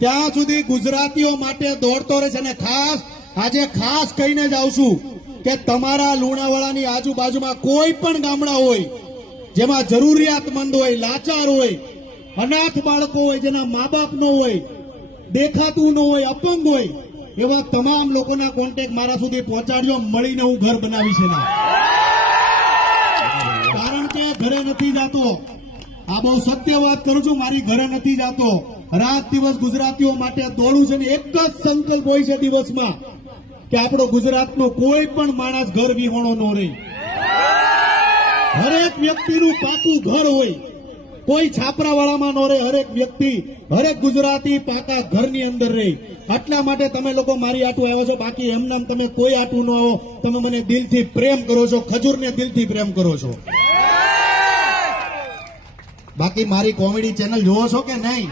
ત્યાં સુધી ગુજરાતીઓ માટે દોડતો રહે છે. અને આજે ખાસ કહીને જ આવશું કે તમારા લુણાવાડાની આજુબાજુમાં કોઈ પણ ગામડા હોય જેમાં જરૂરિયાતમંદ હોય, લાચાર હોય, અનાથ બાળકો હોય, જેના મા બાપ ન હોય, દેખાતું ન હોય, અપંગ હોય, એવા તમામ લોકોના કોન્ટેક્ટ મારા સુધી પહોંચાડજો. મળીને હું ઘર બનાવીશ એના. કારણ કે ઘરે નથી જાતો, આ બહુ સત્ય વાત કરું છું, મારી ઘરે નથી જાતો. રાત દિવસ ગુજરાતીઓ માટે દોડું છે ને એક જ સંકલ્પ હોય છે દિવસમાં કે આપણો ગુજરાતનો કોઈ પણ માણસ ઘર વિહોણો ન રહે. હરેક વ્યક્તિનું પાકું ઘર હોય, કોઈ છાપરાવાળામાં ન રહે. હરેક વ્યક્તિ, હરેક ગુજરાતી પાકા ઘરની અંદર રહે. આટલા માટે તમે લોકો મારી આટું આવ્યો છો. બાકી એમનામ તમે કોઈ આટું ન આવો. તમે મને દિલથી પ્રેમ કરો છો, ખજૂરને દિલથી પ્રેમ કરો છો. બાકી મારી કોમેડી ચેનલ જોવો છો કે નહીં?